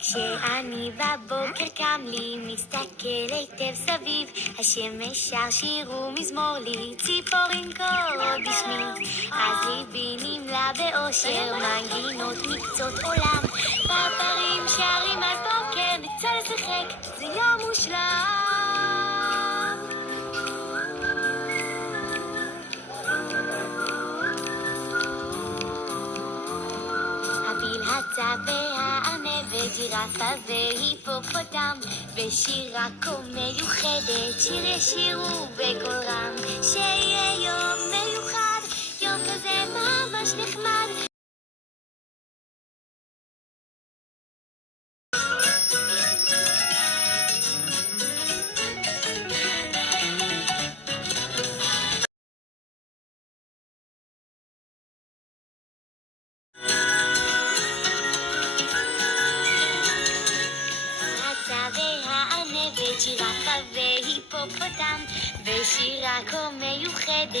כשאני בבוקר קם לי, מסתכל היטב סביב, השמש שר שיר ומזמור לי, ציפורים קורות בשמי, אז ליבי נמלא באושר, מנגינות מקצות עולם, פרפרים שרים על בוקר, נצא לשחק, זה יום מושלם. הפיל, הצב והארנבת, ג'ירפה והיפופוטם, ושירה כה מיוחדת, שיר ישירו בקול רם, שיהיה יום מיוחד, יום כזה ממש נחמד. ג'ירפה והיפופוטם, ושירה כה מיוחדת.